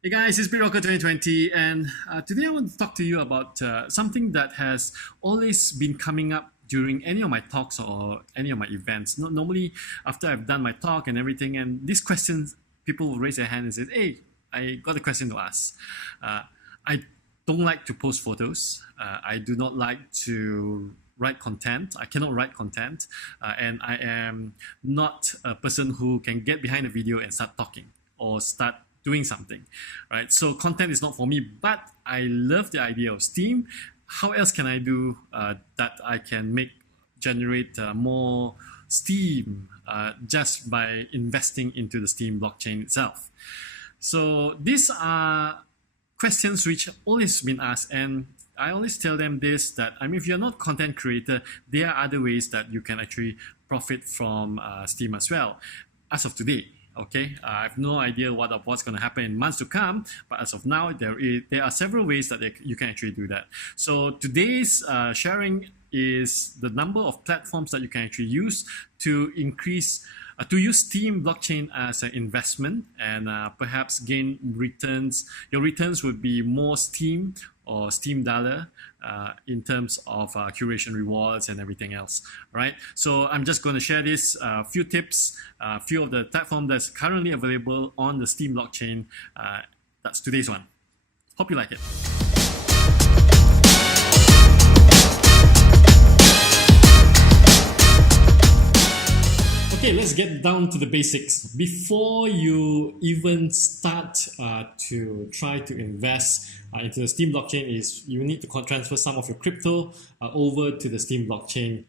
Hey guys, it's Rocker 2020, and today I want to talk to you about something that has always been coming up during any of my talks or any of my events. Normally, after I've done my talk and everything, and these questions, people will raise their hand and say, "Hey, I got a question to ask." I don't like to post photos. I do not like to write content. I cannot write content, and I am not a person who can get behind a video and start talking or start doing something, right? So content is not for me, but I love the idea of STEAM. How else can I do that I can generate more STEAM just by investing into the STEAM blockchain itself? So these are questions which always been asked, and I always tell them this, that if you're not content creator, there are other ways that you can actually profit from STEAM as well. As of today, okay, I have no idea what's going to happen in months to come, but as of now, there are several ways that you can actually do that. So today's sharing is the number of platforms that you can actually use to increase to use STEAM blockchain as an investment and perhaps gain returns. Your returns would be more STEAM or STEAM dollar in terms of curation rewards and everything else, right? So I'm just going to share this few tips, a few of the platforms that's currently available on the STEAM blockchain. That's today's one. Hope you like it. Okay, let's get down to the basics. Before you even start to try to invest into the STEAM blockchain, you need to transfer some of your crypto over to the STEAM blockchain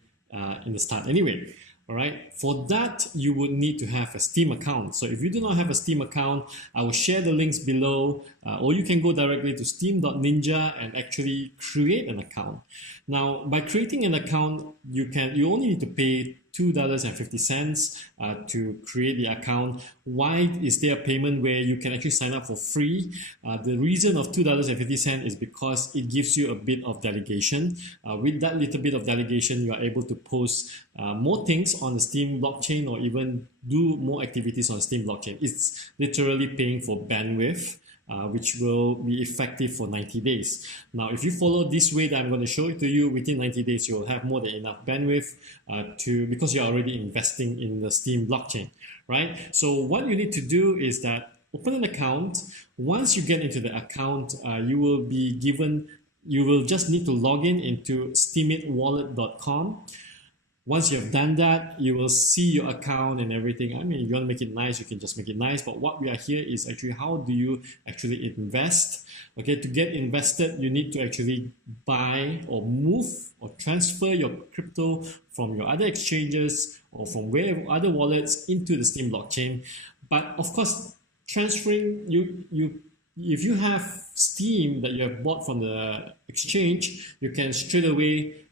in the start anyway. All right. For that, you would need to have a STEAM account. So if you do not have a STEAM account, I will share the links below, or you can go directly to steam.ninja and actually create an account. Now, by creating an account, you only need to pay $2.50 to create the account. Why is there a payment where you can actually sign up for free? The reason of $2.50 is because it gives you a bit of delegation. With that little bit of delegation, you are able to post more things on the STEAM blockchain or even do more activities on the STEAM blockchain. It's literally paying for bandwidth, which will be effective for 90 days. Now, if you follow this way that I'm going to show it to you, within 90 days, you'll have more than enough bandwidth because you're already investing in the STEAM blockchain, right? So what you need to do is that open an account. Once you get into the account, you will just need to log into steemit.wallet.com. Once you have done that, you will see your account and everything. If you want to make it nice, you can just make it nice. But what we are here is actually how do you actually invest? Okay, to get invested, you need to actually buy or move or transfer your crypto from your other exchanges or from other wallets into the STEAM blockchain. But of course, transferring if you have STEAM that you have bought from the exchange, you can straight away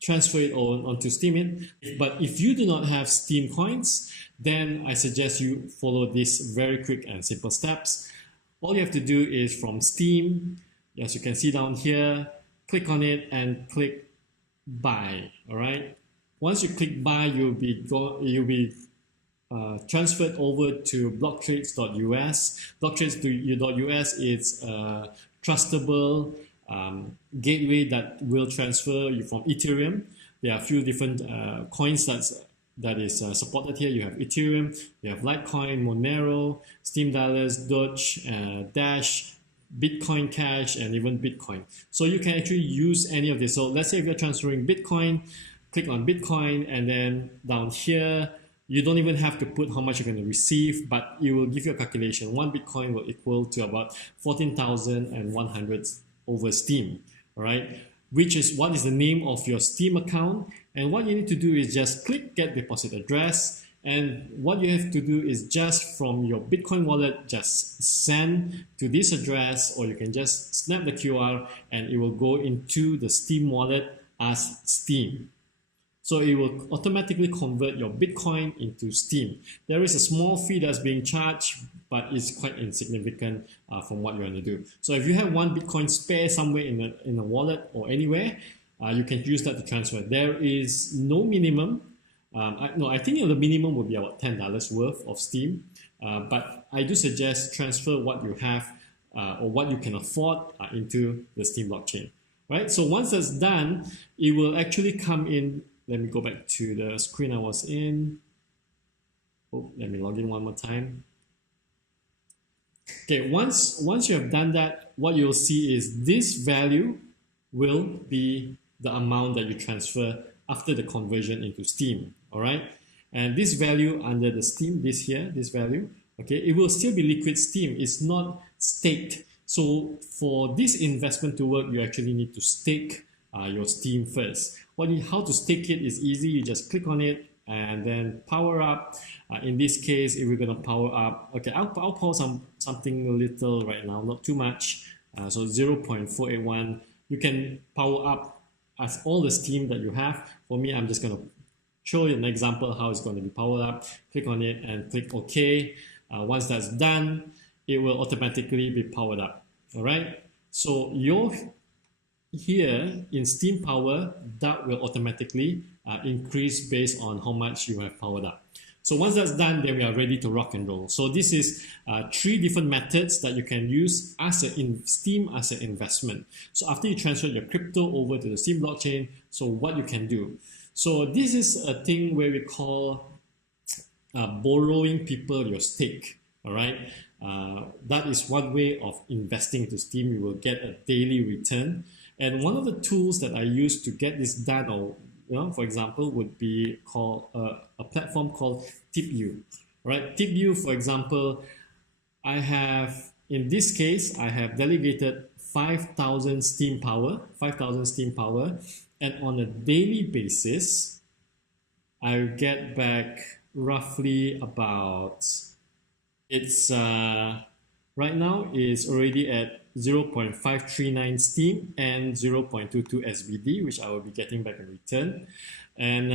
transfer it onto STEEMit. But if you do not have STEAM coins, then I suggest you follow these very quick and simple steps. All you have to do is from Steam, as you can see down here, click on it and click buy. All right. Once you click buy, you'll be transferred over to blocktrades.us. Blocktrades.us is trustable gateway that will transfer you from Ethereum. There are a few different coins that is supported here. You have Ethereum, you have Litecoin, Monero, Steam Dollars, Doge, Dash, Bitcoin Cash, and even Bitcoin. So you can actually use any of this. So let's say if you're transferring Bitcoin, click on Bitcoin, and then down here, you don't even have to put how much you're going to receive, but it will give you a calculation. One Bitcoin will equal to about 14,100 over Steam, all right? Which is what is the name of your Steam account. And what you need to do is just click get deposit address. And what you have to do is just from your Bitcoin wallet, just send to this address, or you can just snap the QR and it will go into the Steam wallet as Steam. So it will automatically convert your Bitcoin into Steam. There is a small fee that's being charged, but it's quite insignificant from what you want to do. So if you have one Bitcoin spare somewhere in a wallet or anywhere, you can use that to transfer. There is no minimum. I think the minimum would be about $10 worth of Steam. but I do suggest transfer what you have or what you can afford into the Steem blockchain. Right? So once that's done, it will actually come in. Let me go back to the screen I was in. Oh, let me log in one more time. Okay, once you have done that, what you'll see is this value will be the amount that you transfer after the conversion into Steem. All right, and this value under the Steem, this value, okay, it will still be liquid Steem. It's not staked. So for this investment to work, you actually need to stake your Steem first. How to stake it is easy. You just click on it and then power up. In this case, if we're going to power up, okay, I'll power something little right now, not too much. So 0.481. You can power up as all the Steem that you have. For me, I'm just going to show you an example how it's going to be powered up. Click on it and click OK. Once that's done, it will automatically be powered up. All right. So here in Steem Power, that will automatically increase based on how much you have powered up. So once that's done, then we are ready to rock and roll. So this is 3 different methods that you can use as Steem as an investment. So after you transfer your crypto over to the Steem blockchain, so what you can do. So this is a thing where we call borrowing people your stake. All right. That is one way of investing into Steem. You will get a daily return. And one of the tools that I use to get this done, or for example, would be called a platform called TipU. Right? TipU, for example, in this case, I have delegated 5,000 Steem power, and on a daily basis, I get back roughly about, it's right now is already at 0.539 Steem and 0.22 SBD, which I will be getting back in return. And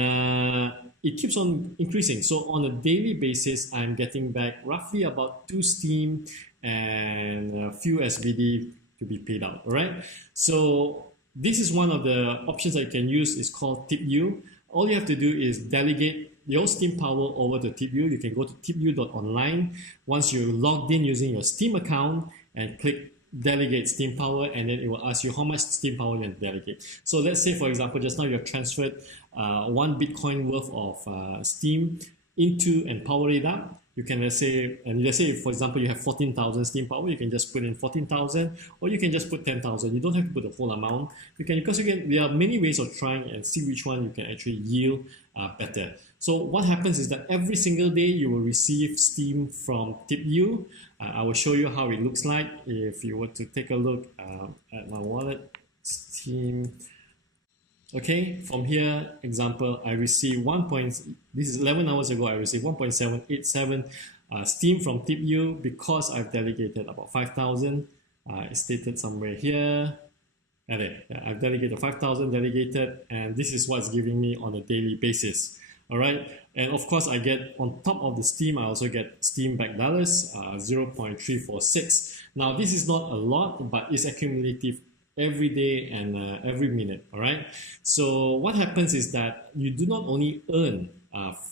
it keeps on increasing. So on a daily basis, I'm getting back roughly about 2 Steem and a few SBD to be paid out. All right. So this is one of the options that you can use. It's called TipU. All you have to do is delegate your Steem power over to TipU. You can go to tipu.online. Once you're logged in using your Steem account and click delegate Steem power, and then it will ask you how much Steem power you can delegate. So let's say, for example, just now you have transferred 1 Bitcoin worth of Steem into and power it up. You can let's say, for example, you have 14,000 Steem power, you can just put in 14,000, or you can just put 10,000. You don't have to put the whole amount. There are many ways of trying and see which one you can actually yield better. So what happens is that every single day you will receive Steem from TipU. I will show you how it looks like if you were to take a look at my wallet. Steem. Okay, from here, example, I received this is 11 hours ago, I received 1.787 Steem from TipU because I've delegated about 5,000. It's stated somewhere here. I've delegated 5,000 delegated, and this is what's giving me on a daily basis. All right, and of course, I get on top of the Steem, I also get Steem back dollars, 0.346. Now, this is not a lot, but it's accumulative every day and every minute. All right, so what happens is that you do not only earn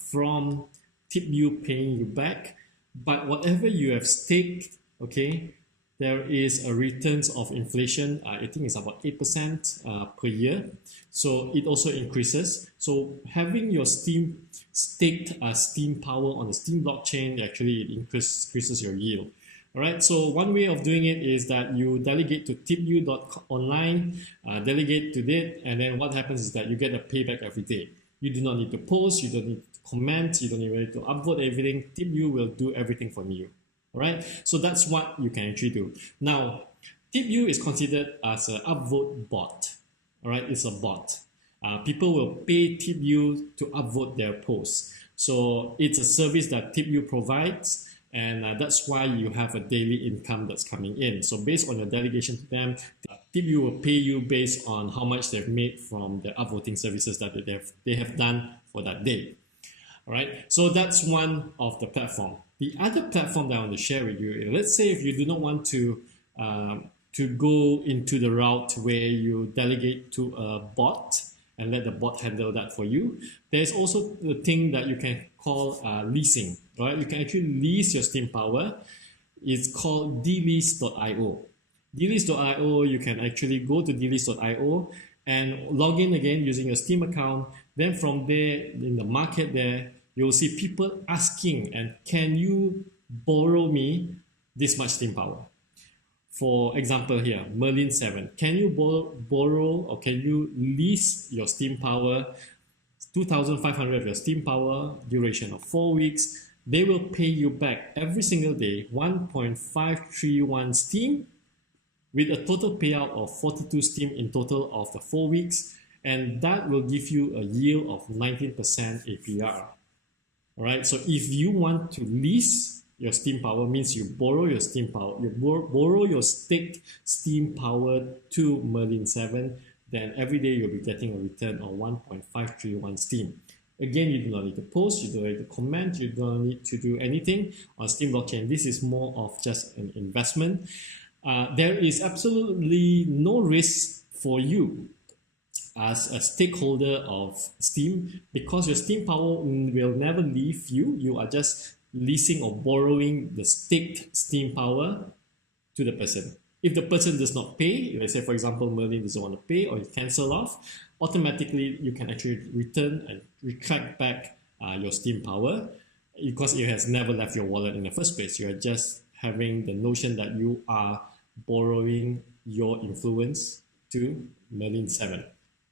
from TipU paying you back, but whatever you have staked, okay, there is a returns of inflation. I think it's about 8% per year. So it also increases. So having your Steem staked Steem power on the Steem blockchain, actually it increases your yield. All right. So one way of doing it is that you delegate to tipu.online, delegate to it, and then what happens is that you get a payback every day. You do not need to post, you don't need to comment, you don't even need to upvote everything. TipU will do everything for you. All right, so that's what you can actually do. Now, TipU is considered as an upvote bot. All right, it's a bot. People will pay TipU to upvote their posts. So it's a service that TipU provides, and that's why you have a daily income that's coming in. So based on your delegation to them, TipU will pay you based on how much they've made from the upvoting services that they have done for that day. All right, so that's one of the platform. The other platform that I want to share with you, let's say if you do not want to go into the route where you delegate to a bot and let the bot handle that for you, there's also the thing that you can call leasing. All right, you can actually lease your Steam power. It's called delease.io. Delease.io, you can actually go to delease.io and log in again using your Steam account. Then from there, in the market there, you'll see people asking, and can you borrow me this much Steam power? For example here, Merlin 7. Can you borrow or can you lease your Steam power, 2,500 of your Steam power, duration of 4 weeks? They will pay you back every single day 1.531 Steam with a total payout of 42 Steam in total of the 4 weeks. And that will give you a yield of 19% APR. All right, so if you want to lease your Steam power, means you borrow your Steam power, you borrow your staked Steam power to Merlin 7, then every day you'll be getting a return of 1.531 Steam. Again, you do not need to post, you don't need to comment, you don't need to do anything on Steem blockchain. This is more of just an investment. There is absolutely no risk for you as a stakeholder of Steem, because your Steem power will never leave you. You are just leasing or borrowing the staked Steem power to the person. If the person does not pay, let's say for example Merlin doesn't want to pay or you cancel off, automatically you can actually return and retract back your Steem power, because it has never left your wallet in the first place. You are just having the notion that you are borrowing your influence to Merlin 7.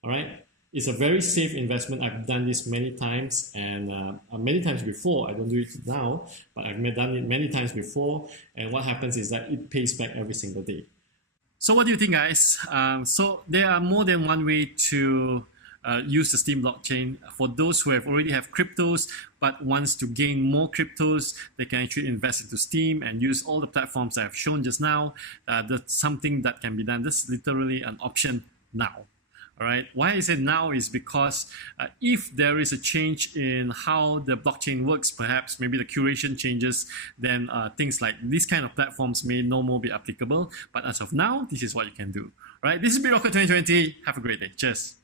All right, it's a very safe investment. I've done this many times, and many times before. I don't do it now, but I've done it many times before. And what happens is that it pays back every single day. So what do you think, guys? So there are more than one way to use the Steem blockchain. For those who already have cryptos but wants to gain more cryptos, they can actually invest into Steem and use all the platforms I have shown just now. That's something that can be done. This is literally an option now. All right. Why I said now is because if there is a change in how the blockchain works, perhaps maybe the curation changes, then things like these kind of platforms may no more be applicable. But as of now, this is what you can do. All right. This is BitRocket 2020. Have a great day. Cheers.